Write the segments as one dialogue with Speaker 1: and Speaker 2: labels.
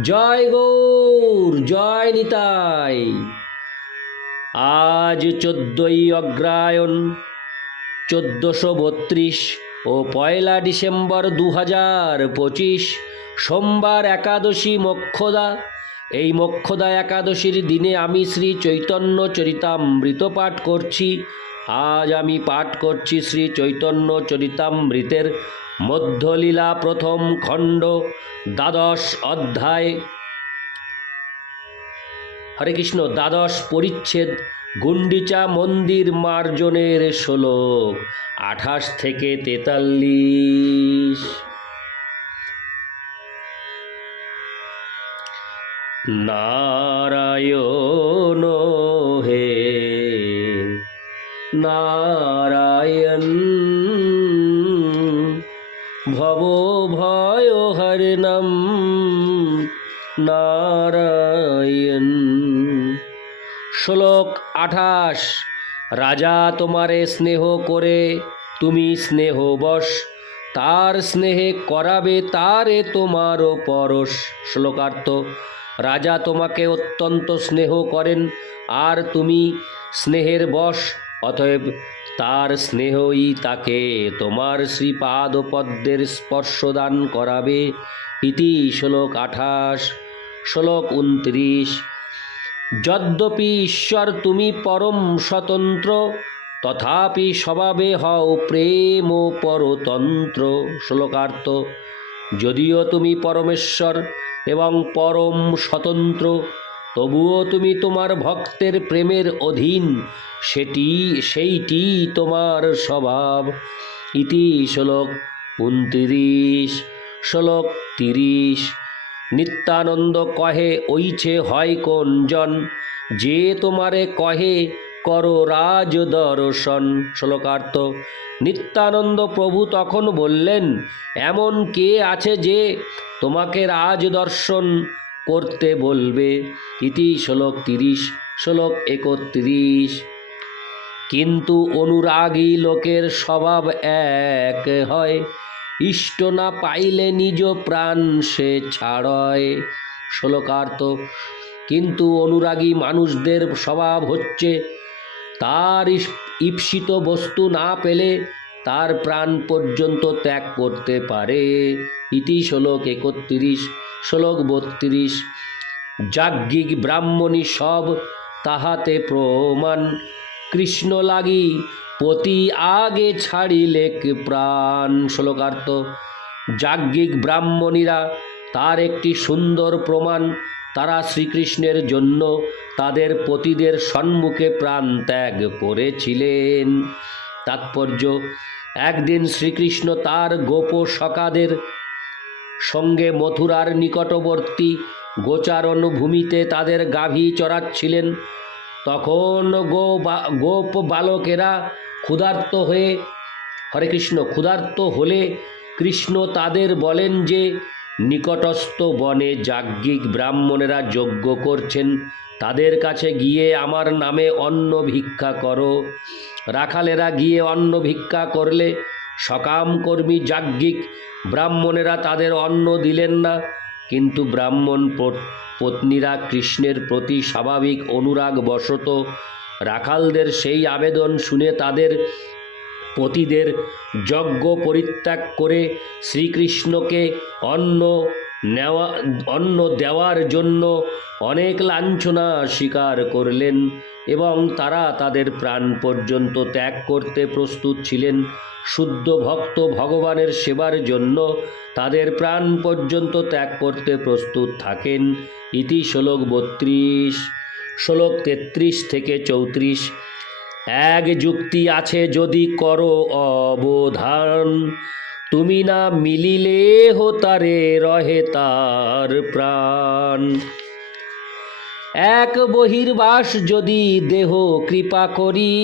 Speaker 1: জয় গৌর, জয় নিতাই। আজ চোদ্দই অগ্রায়ণ, চোদ্দোশো বত্রিশ ও পয়লা ডিসেম্বর দু হাজার পঁচিশ, সোমবার একাদশী মক্ষদা। এই মক্ষদা একাদশীর দিনে আমি শ্রী চৈতন্য চরিতামৃত পাঠ করছি। আজ আমি পাঠ করছি শ্রী চৈতন্য চরিতামৃতের মধ্যলীলা প্রথম খণ্ড, দ্বাদশ অধ্যায়। হরে কৃষ্ণ, দ্বাদশ পরিচ্ছেদ গুন্ডিচা মন্দির মার্জনের ষোলো আঠাশ থেকে তেতাল্লিশ। নারায়ণ নারায়ণ। ভব ভয় হরিণম নারায়ণ। শ্লোক আঠাশ। রাজা তোমারে স্নেহ করে, তুমি স্নেহ স্নেহবশ তার স্নেহে করাবে তারে তোমারও পরশ। শ্লোকার্থ, রাজা তোমাকে অত্যন্ত স্নেহ করেন, আর তুমি স্নেহের বশ। অতএব তার স্নেহই তাকে তোমার শ্রীপাদ পদ্মের স্পর্শদান করাবে। ইতি শ্লোক আঠাশ, শ্লোক উনত্রিশ। যদ্যপি ঈশ্বর তুমি পরম স্বতন্ত্র, তথাপি স্বভাবে হও প্রেম ও পরতন্ত্র। শ্লোকার্থ, যদিও তুমি পরমেশ্বর এবং পরম স্বতন্ত্র তবুও তুমি তোমার ভক্তের প্রেমের অধীন, সেটি, সেইটি তোমার স্বভাব। ইতি শ্লোক উনত্রিশ, শ্লোক তিরিশ। নিত্যানন্দ কহে ওইছে হয় কোন জন যে তোমারে কহে, করো রাজ দর্শন। শ্লোকার্থ, নিত্যানন্দ প্রভু তখন বললেন, এমন কে আছে যে তোমাকে রাজ দর্শন করতে বলবে। ইতি শ্লোক তিরিশ, শ্লোক একত্রিশ। কিন্তু অনুরাগী লোকের স্বভাব এক হয়, ইষ্ট না পাইলে নিজ প্রাণ সে ছাড়য়। শ্লোকার্থ, কিন্তু অনুরাগী মানুষদের স্বভাব হচ্ছে, তার ঈপ্সিত বস্তু না পেলে তার প্রাণ পর্যন্ত ত্যাগ করতে পারে। ইতি শ্লোক একত্রিশ শ্লোক বত্রিশ, যাজ্ঞিক ব্রাহ্মণী সব তাহাতে প্রমাণ। কৃষ্ণ লাগি পতি আগে ছাড়িলেক প্রাণ। শ্লোকার্থ, যাজ্ঞিক ব্রাহ্মণীরা তার একটি সুন্দর প্রমাণ। তারা শ্রীকৃষ্ণের জন্য তাদের পতিদের সম্মুখে প্রাণ ত্যাগ করেছিলেন। তাৎপর্য, একদিন শ্রীকৃষ্ণ তার গোপ সকাদের সঙ্গে মথুরার নিকটবর্তী গোচারণ ভূমিতে তাদের গাভী চড়াচ্ছিলেন। তখন গো গোপ বালকেরা ক্ষুধার্ত হয়ে, হরে কৃষ্ণ, ক্ষুধার্ত হলে কৃষ্ণ তাদের বলেন যে, নিকটস্থ বনে যাজ্ঞিক ব্রাহ্মণেরা যজ্ঞ করছেন। তাদের কাছে গিয়ে আমার নামে অন্ন ভিক্ষা করো। রাখালেরা গিয়ে অন্ন ভিক্ষা করলে সকাম কর্মী যাজ্ঞিক, ব্রাহ্মণেরা তাদের অন্ন দিলেন না। কিন্তু ব্রাহ্মণ পত্নীরা কৃষ্ণের প্রতি স্বাভাবিক অনুরাগ বশত রাখালদের সেই আবেদন শুনে তাদের পতিদের যজ্ঞ পরিত্যাগ করে শ্রীকৃষ্ণকে অন্ন নেওয়া, অন্ন দেওয়ার জন্য অনেক লাঞ্ছনা স্বীকার করলেন এবং তারা তাদের প্রাণ পর্যন্ত ত্যাগ করতে প্রস্তুত ছিলেন। শুদ্ধ ভক্ত ভগবানের সেবার জন্য তাদের প্রাণ পর্যন্ত ত্যাগ করতে প্রস্তুত থাকেন। ইতি শ্লোক বত্রিশ, শ্লোক তেত্রিশ থেকে চৌত্রিশ। এক যুক্তি আছে যদি করো অবধান। তুমি না মিলিলে হোতারে রহে তার প্রাণ। এক বহির্বাস যদি দেহ কৃপা করি,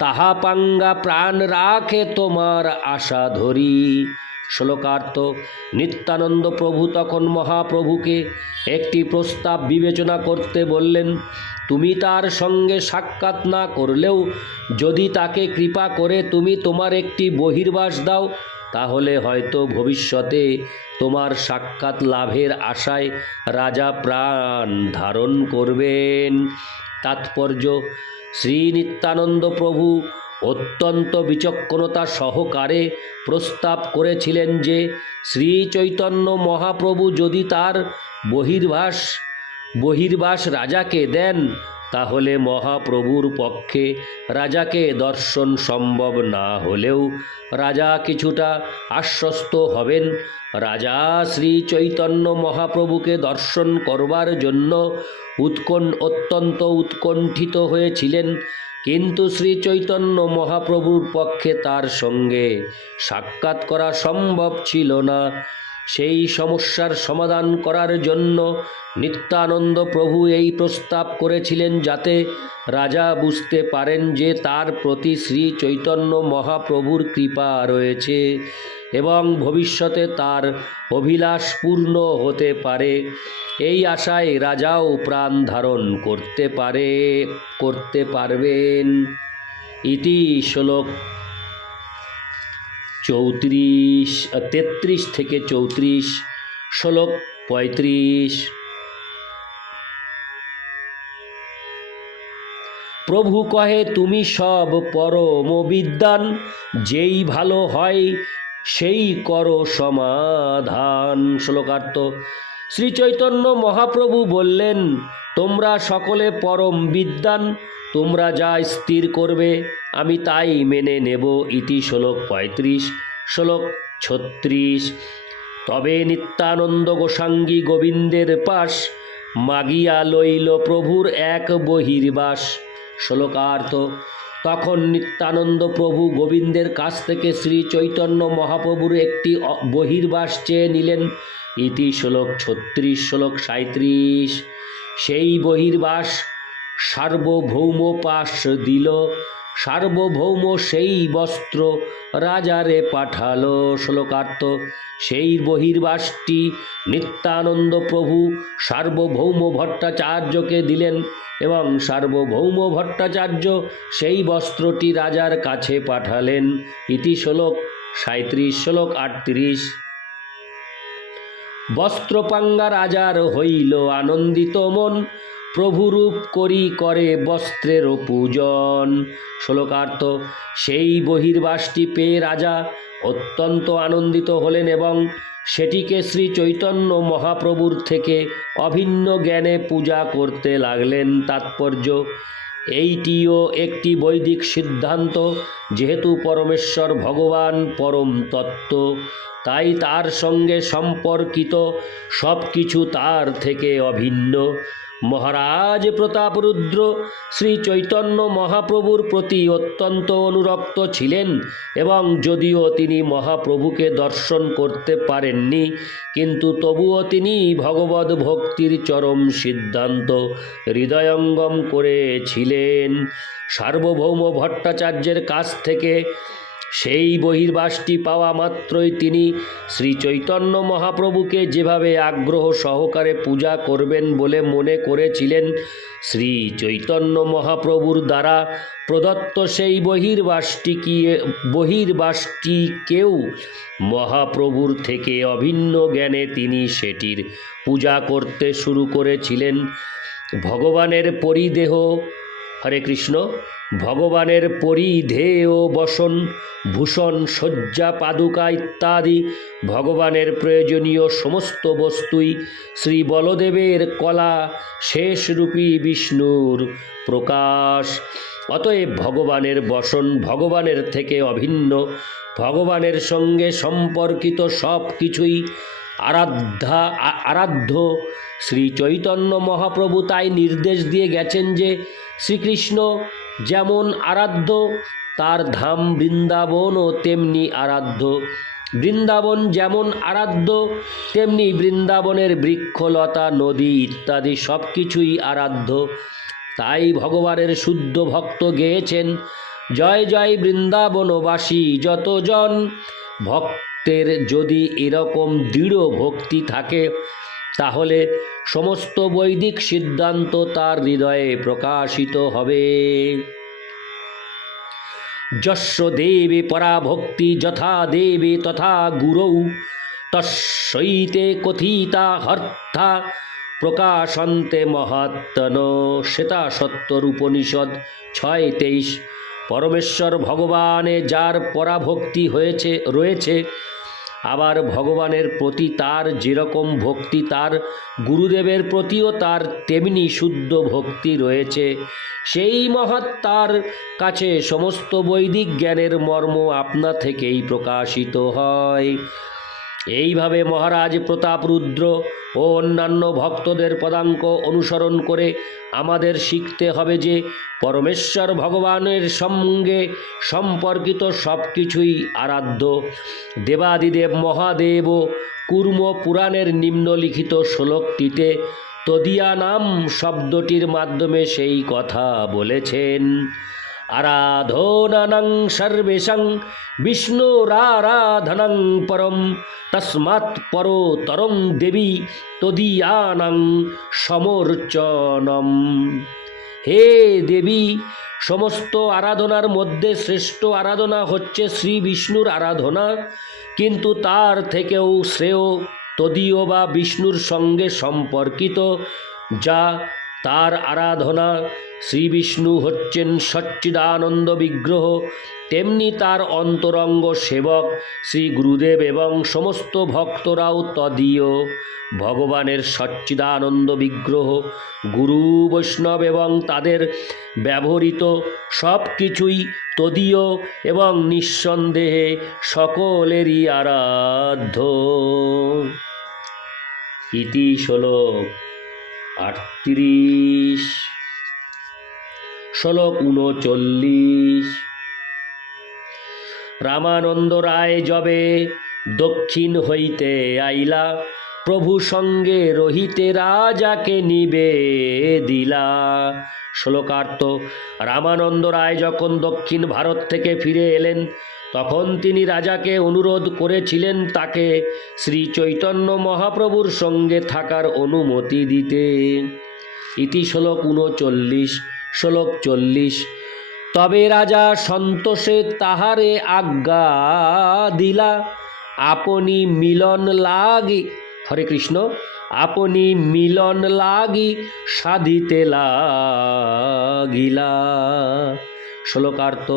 Speaker 1: তাহা পাঙ্গা প্রাণ রাখে তোমার আশা ধরি। শ্লোকার্থ, নিত্যানন্দ প্রভু তখন মহাপ্রভুকে একটি প্রস্তাব বিবেচনা করতে বললেন, তুমি তার সঙ্গে সাক্ষাৎ না করলেও যদি তাকে কৃপা করে তুমি তোমার একটি বহির্বাস দাও তাহলে হয়তো ভবিষ্যতে তোমার সাক্ষাৎ লাভের আশায় রাজা প্রাণ ধারণ করবেন। তাৎপর্য শ্রী নিত্যানন্দ প্রভু অত্যন্ত বিচক্ষণতা সহকারে প্রস্তাব করেছিলেন যে শ্রী চৈতন্য মহাপ্রভু যদি তার বহির্বাস বহির্বাস রাজাকে দেন তাহলে মহাপ্রভুর পক্ষে রাজাকে দর্শন সম্ভব না হলেও রাজা কিছুটা আশ্বস্ত হবেন। রাজা শ্রী চৈতন্য মহাপ্রভুকে দর্শন করবার জন্য উৎকণ, অত্যন্ত উৎকণ্ঠিত হয়েছিলেন। কিন্তু শ্রী চৈতন্য মহাপ্রভুর পক্ষে তার সঙ্গে সাক্ষাৎ করা সম্ভব ছিল না। সেই সমস্যার সমাধান করার জন্য নিত্যানন্দ প্রভু এই প্রস্তাব করেছিলেন যাতে রাজা বুঝতে পারেন যে তার প্রতি শ্রী চৈতন্য মহাপ্রভুর কৃপা রয়েছে এবং ভবিষ্যতে তার অভিলাষ পূর্ণ হতে পারে। এই আশায় রাজাও প্রাণ ধারণ করতে পারে, করতে পারবেন। ইতি শ্লোক চৌত্রিশ তেত্রিশ থেকে চৌত্রিশ শ্লোক পঁয়ত্রিশ। প্রভু কহে, তুমি সব পরম বিদ্যান যেই ভালো হয় সেই করো সমাধান। শ্লোকার্থ। শ্রী চৈতন্য মহাপ্রভু বললেন, তোমরা সকলে পরম বিদ্যান তোমরা যা স্থির করবে, আমি তাই মেনে নেব। ইতি শ্লোক পঁয়ত্রিশ, শ্লোক ছত্রিশ। তবে নিত্যানন্দ গোসাঙ্গী গোবিন্দের পাশ, মাগিয়া লইল প্রভুর এক বহির্বাস। শ্লোকার্থ, তখন নিত্যানন্দ প্রভু গোবিন্দের কাছ থেকে শ্রী চৈতন্য মহাপ্রভুর একটি বহির্বাস চেয়ে নিলেন। ইতি শ্লোক ছত্রিশ, শ্লোক সাঁত্রিশ সেই বহির্বাস সার্বভৌম পাশ দিল, সার্বভৌম সেই বস্ত্র রাজারে পাঠালো। শ্লোকার্থ, সেই বহির্বাসটি নিত্যানন্দ প্রভু সার্বভৌম ভট্টাচার্যকে দিলেন এবং সার্বভৌম ভট্টাচার্য সেই বস্ত্রটি রাজার কাছে পাঠালেন। ইতি শ্লোক সাঁত্রিশ শ্লোক আটত্রিশ। বস্ত্রপাঙ্গা রাজার হইল আনন্দিত মন প্রভুরূপ করি করে বস্ত্রের পূজন। শ্লোকার্থ, সেই বহির্বাসটি পেয়ে রাজা অত্যন্ত আনন্দিত হলেন এবং সেটিকে শ্রী চৈতন্য মহাপ্রভুর থেকে অভিন্ন জ্ঞানে পূজা করতে লাগলেন। তাৎপর্য, এইটিও একটি বৈদিক সিদ্ধান্ত, যেহেতু পরমেশ্বর ভগবান পরম তত্ত্ব, তাই তার সঙ্গে সম্পর্কিত সব কিছু তার থেকে অভিন্ন। মহারাজ প্রতাপরুদ্র শ্রী চৈতন্য মহাপ্রভুর প্রতি অত্যন্ত অনুরক্ত ছিলেন এবং যদিও তিনি মহাপ্রভুকে দর্শন করতে পারেননি, কিন্তু তবুও তিনি ভগবত ভক্তির চরম সিদ্ধান্ত হৃদয়ঙ্গম করেছিলেন। সার্বভৌম ভট্টাচার্যের কাছ থেকে সেই বহির্বাসটি পাওয়া মাত্রই তিনি শ্রী চৈতন্য মহাপ্রভুকে যেভাবে আগ্রহ সহকারে পূজা করবেন বলে মনে করেছিলেন, শ্রী চৈতন্য মহাপ্রভুর দ্বারা প্রদত্ত সেই বহির্বাসটি বহির্বাসটিকে বহির্বাসটিকেও মহাপ্রভুর থেকে অভিন্ন জ্ঞানে তিনি সেটির পূজা করতে শুরু করেছিলেন। ভগবানের পরিদেহ হরে কৃষ্ণ। ভগবানের পরিধেয় বসন, ভূষণ, শয্যা, পাদুকা ইত্যাদি ভগবানের প্রয়োজনীয় সমস্ত বস্তুই শ্রী বলদেবের কলা শেষরূপী বিষ্ণুর প্রকাশ। অতএব ভগবানের বসন ভগবানের থেকে অভিন্ন। ভগবানের সঙ্গে সম্পর্কিত সব কিছুই আরাধ্যা আরাধ্য শ্রী চৈতন্য মহাপ্রভু তাই নির্দেশ দিয়ে গেছেন যে শ্রীকৃষ্ণ যেমন আরাধ্য, তার ধাম বৃন্দাবনও তেমনি আরাধ্য। বৃন্দাবন যেমন আরাধ্য, তেমনি বৃন্দাবনের বৃক্ষলতা, নদী ইত্যাদি সব কিছুই আরাধ্য। তাই ভগবানের শুদ্ধ ভক্ত গেয়েছেন, জয় জয় বৃন্দাবনবাসী, যতজন ভক্তের যদি এরকম দৃঢ় ভক্তি থাকে, তাহলে সমস্ত বৈদিক সিদ্ধান্ত তার হৃদয়ে প্রকাশিত হবে। যস্য দেবে পরাভক্তি যথা দেবে তথা গুরৌ তস্যৈতে কথিতা হর্থা প্রকাশন্তে মহাত্মন। শ্বেতা সত্তর উপনিষদ ছয় তেইশ পরমেশ্বর ভগবানে যার পরাভক্তি হয়েছে, রয়েছে, আবার ভগবানের প্রতি তার যেরকম ভক্তি, তার গুরুদেবের প্রতিও তার তেমনি শুদ্ধ ভক্তি রয়েছে। সেই মহাত্মার কাছে সমস্ত বৈদিক জ্ঞানের মর্ম আপনা থেকেই প্রকাশিত হয়। এইভাবে মহারাজ প্রতাপরুদ্র ও অন্যান্য ভক্তদের পদাঙ্ক অনুসরণ করে আমাদের শিখতে হবে যে পরমেশ্বর ভগবানের সঙ্গে সম্পর্কিত সব কিছুই আরাধ্য। দেবাদিদেব মহাদেব কুর্ম পুরাণের নিম্নলিখিত শ্লোকটিতে তদিয়া নাম শব্দটির মাধ্যমে সেই কথা বলেছেন। আরাধনানং সর্বেশং বিষ্ণুরারাধনং পরম, তস্মাৎ পরতরং দেবী তদীয়ানং সমর্চনম। হে দেবী, সমস্ত আরাধনার মধ্যে শ্রেষ্ঠ আরাধনা হচ্ছে শ্রী বিষ্ণুর আরাধনা, কিন্তু তার থেকেও শ্রেয় তদীয় বা বিষ্ণুর সঙ্গে সম্পর্কিত, যা তার আরাধনা শ্রী বিষ্ণু হচ্ছেন সচ্চিদানন্দ বিগ্রহ, তেমনি তার অন্তরঙ্গ সেবক শ্রী গুরুদেব এবং সমস্ত ভক্তরাও তদীয়। ভগবানের সচ্চিদানন্দ বিগ্রহ, গুরু বৈষ্ণব এবং তাদের ব্যবহৃত সব কিছুই তদীয় এবং নিঃসন্দেহে সকলেরই আরাধ্য। ইতি শ্লোক আটত্রিশ। শ্লোক উনচল্লিশ। রামানন্দ রায় যবে দক্ষিণ হইতে আইলা, প্রভু সঙ্গে রহিতে রাজাকে নিবে দিলা। শ্লোকার্থ, রামানন্দ রায় যখন দক্ষিণ ভারত থেকে ফিরে এলেন, তখন তিনি রাজাকে অনুরোধ করেছিলেন তাকে শ্রী চৈতন্য মহাপ্রভুর সঙ্গে থাকার অনুমতি দিতে। ইতি শ্লোক উনচল্লিশ। শ্লোক চল্লিশ। তবে রাজা সন্তোষে তাহারে আজ্ঞা দিলা, আপনি মিলন লাগি হরে কৃষ্ণ, আপনি মিলন লাগি সাধিতে লাগিলা। শ্লোকার্থ,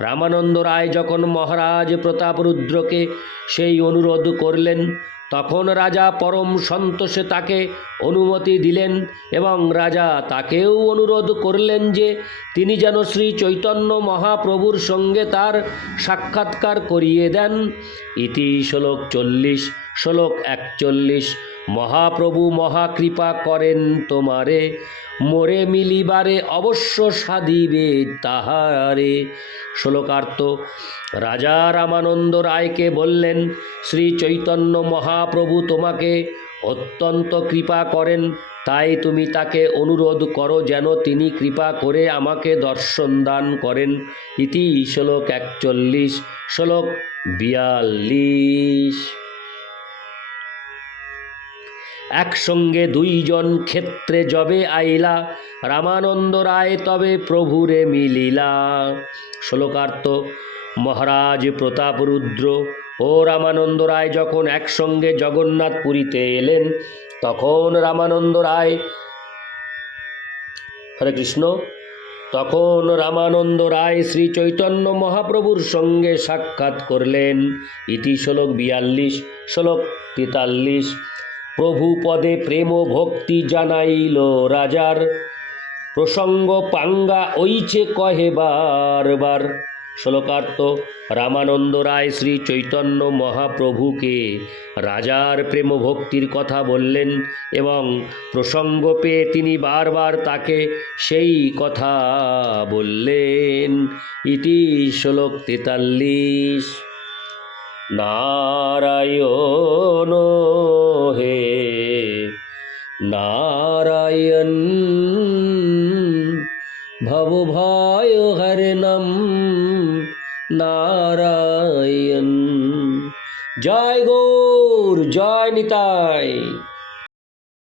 Speaker 1: রামানন্দ রায় যখন মহারাজ প্রতাপরুদ্রকে সেই অনুরোধ করলেন তখন রাজা পরম সন্তোষে তাকে অনুমতি দিলেন এবং রাজা তাকেও অনুরোধ করলেন যে তিনি যেন শ্রী চৈতন্য মহাপ্রভুর সঙ্গে তার সাক্ষাৎকার করিয়ে দেন। ইতি শ্লোক চল্লিশ, শ্লোক একচল্লিশ মহাপ্রভু মহাকৃপা করেন তোমারে, মোরে মিলিবারে অবশ্য সাধিবে তাহারে। শ্লোকার্থ, রাজা রামানন্দ রায়কে বললেন, শ্রী চৈতন্য মহাপ্রভু তোমাকে অত্যন্ত কৃপা করেন, তাই তুমি তাকে অনুরোধ করো যেন তিনি কৃপা করে আমাকে দর্শন দান করেন। ইতি শ্লোক একচল্লিশ, শ্লোক বিয়াল্লিশ। একসঙ্গে দুইজন ক্ষেত্রে যবে আইলা, রামানন্দ রায় তবে প্রভুরে মিলিলা। শ্লোকার্থ, মহারাজ প্রতাপরুদ্র ও রামানন্দ রায় যখন একসঙ্গে জগন্নাথ পুরীতে এলেন, তখন রামানন্দ রায়, হরে কৃষ্ণ, তখন রামানন্দ রায় শ্রী চৈতন্য মহাপ্রভুর সঙ্গে সাক্ষাৎ করলেন। ইতি শ্লোক বিয়াল্লিশ, শ্লোক তেতাল্লিশ। প্রভু পদে প্রেম ভক্তি জানাইল রাজার। প্রসঙ্গ পাঙ্গা ঐচে কহে বারবার। শ্লোকার্থ, রামানন্দ রায় শ্রী চৈতন্য মহাপ্রভুকে রাজার প্রেম ভক্তির কথা বললেন এবং প্রসঙ্গ পেয়ে তিনি বারবার তাকে সেই কথা বললেন। ইতি শ্লোক তেতাল্লিশ। নারায়ণ হে নারায়ণ ভব ভয় হরণম নারায়ণ। জয় গৌর জয় নিতাই।